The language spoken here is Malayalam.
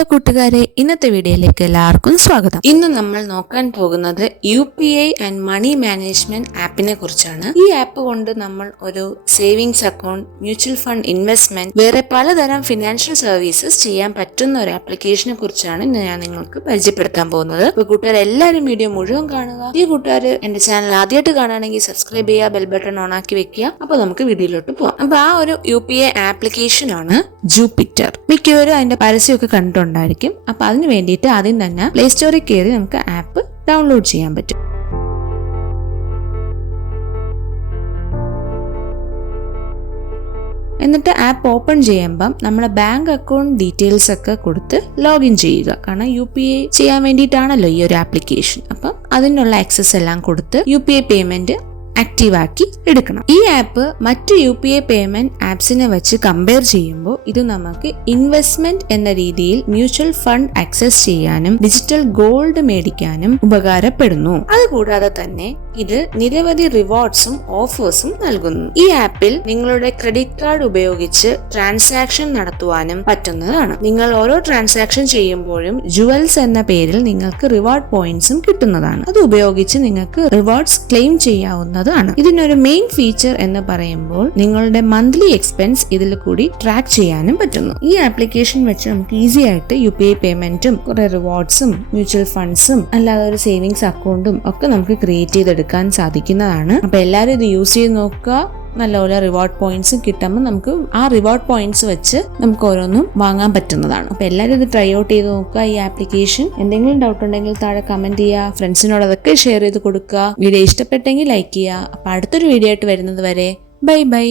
ഹലോ കൂട്ടുകാരെ, ഇന്നത്തെ വീഡിയോയിലേക്ക് എല്ലാവർക്കും സ്വാഗതം. ഇന്ന് നമ്മൾ നോക്കാൻ പോകുന്നത് UPI ആൻഡ് മണി മാനേജ്മെന്റ് ആപ്പിനെ കുറിച്ചാണ്. ഈ ആപ്പ് കൊണ്ട് നമ്മൾ ഒരു savings account, mutual fund investment, വേറെ പലതരം ഫിനാൻഷ്യൽ സർവീസസ് ചെയ്യാൻ പറ്റുന്ന ഒരു ആപ്ലിക്കേഷനെ കുറിച്ചാണ് ഞാൻ നിങ്ങൾക്ക് പരിചയപ്പെടുത്താൻ പോകുന്നത്. അപ്പോൾ കൂട്ടുകാർ എല്ലാവരും വീഡിയോ മുഴുവൻ കാണുക. ഈ കൂട്ടുകാർ എന്റെ ചാനൽ ആദ്യമായിട്ട് കാണുകയാണെങ്കിൽ സബ്സ്ക്രൈബ് ചെയ്യുക, ബെൽ ബട്ടൺ ഓൺ ആക്കി വെക്കുക. അപ്പോൾ നമുക്ക് വീഡിയോയിലോട്ട് പോകാം. അപ്പോൾ ആ ഒരു UPI ആപ്ലിക്കേഷൻ ആണ് ജൂപ്പിറ്റർ. മിക്കവരും അതിന്റെ പരസ്യമൊക്കെ കണ്ടിട്ടുണ്ടായിരിക്കും. അപ്പൊ അതിന് വേണ്ടിയിട്ട് ആദ്യം തന്നെ പ്ലേ സ്റ്റോറിൽ കയറി നമുക്ക് ആപ്പ് ഡൗൺലോഡ് ചെയ്യാൻ പറ്റും. എന്നിട്ട് ആപ്പ് ഓപ്പൺ ചെയ്യുമ്പം നമ്മുടെ ബാങ്ക് അക്കൗണ്ട് ഡീറ്റെയിൽസ് ഒക്കെ കൊടുത്ത് ലോഗിൻ ചെയ്യുക. കാരണം UPI ചെയ്യാൻ വേണ്ടിയിട്ടാണല്ലോ ഈ ഒരു ആപ്ലിക്കേഷൻ. അപ്പം അതിനുള്ള ആക്സസ് എല്ലാം കൊടുത്ത് UPI പേയ്മെന്റ് ആക്റ്റീവ് ആക്കി എടുക്കണം. ഈ ആപ്പ് മറ്റ് UPI പേയ്മെന്റ് ആപ്സിനെ വെച്ച് കമ്പയർ ചെയ്യുമ്പോൾ ഇത് നമുക്ക് ഇൻവെസ്റ്റ്മെന്റ് എന്ന രീതിയിൽ മ്യൂച്വൽ ഫണ്ട് ആക്സസ് ചെയ്യാനും ഡിജിറ്റൽ ഗോൾഡ് മേടിക്കാനും ഉപകാരപ്പെടുന്നു. അതുകൂടാതെ തന്നെ ഇത് നിരവധി റിവാർഡ്സും ഓഫേഴ്സും നൽകുന്നു. ഈ ആപ്പിൽ നിങ്ങളുടെ ക്രെഡിറ്റ് കാർഡ് ഉപയോഗിച്ച് ട്രാൻസാക്ഷൻ നടത്തുവാനും പറ്റുന്നതാണ്. നിങ്ങൾ ഓരോ ട്രാൻസാക്ഷൻ ചെയ്യുമ്പോഴും ജുവൽസ് എന്ന പേരിൽ നിങ്ങൾക്ക് റിവാർഡ് പോയിന്റ്സും കിട്ടുന്നതാണ്. അത് ഉപയോഗിച്ച് നിങ്ങൾക്ക് റിവാർഡ്സ് ക്ലെയിം ചെയ്യാവുന്നതാണ്. ഇതിനൊരു മെയിൻ ഫീച്ചർ എന്ന് പറയുമ്പോൾ നിങ്ങളുടെ മന്ത്ലി എക്സ്പെൻസ് ഇതിൽ കൂടി ട്രാക്ക് ചെയ്യാനും പറ്റുന്നു. ഈ ആപ്ലിക്കേഷൻ വെച്ച് നമുക്ക് ഈസി ആയിട്ട് UPI പേയ്മെന്റും കുറെ റിവാർഡ്സും മ്യൂച്വൽ ഫണ്ട്സും അല്ലാതെ ഒരു സേവിങ്സ് അക്കൗണ്ടും ഒക്കെ നമുക്ക് ക്രിയേറ്റ് ചെയ്തെടുക്കാൻ സാധിക്കുന്നതാണ്. അപ്പൊ എല്ലാവരും ഇത് യൂസ് ചെയ്ത് നോക്കുക. നല്ലപോലെ റിവാർഡ് പോയിന്റ്സ് കിട്ടുമ്പോൾ നമുക്ക് ആ റിവാർഡ് പോയിന്റ്സ് വെച്ച് നമുക്ക് ഓരോന്നും വാങ്ങാൻ പറ്റുന്നതാണ്. അപ്പൊ എല്ലാവരും ഇത് ട്രൈ ഔട്ട് ചെയ്ത് നോക്കുക. ഈ ആപ്ലിക്കേഷൻ എന്തെങ്കിലും ഡൗട്ട് ഉണ്ടെങ്കിൽ താഴെ കമന്റ് ചെയ്യുക, ഫ്രണ്ട്സിനോട് അതൊക്കെ ഷെയർ ചെയ്ത് കൊടുക്കുക. വീഡിയോ ഇഷ്ടപ്പെട്ടെങ്കിൽ ലൈക്ക് ചെയ്യുക. അപ്പൊ അടുത്തൊരു വീഡിയോ ആയിട്ട് വരുന്നത് വരെ ബൈ ബൈ.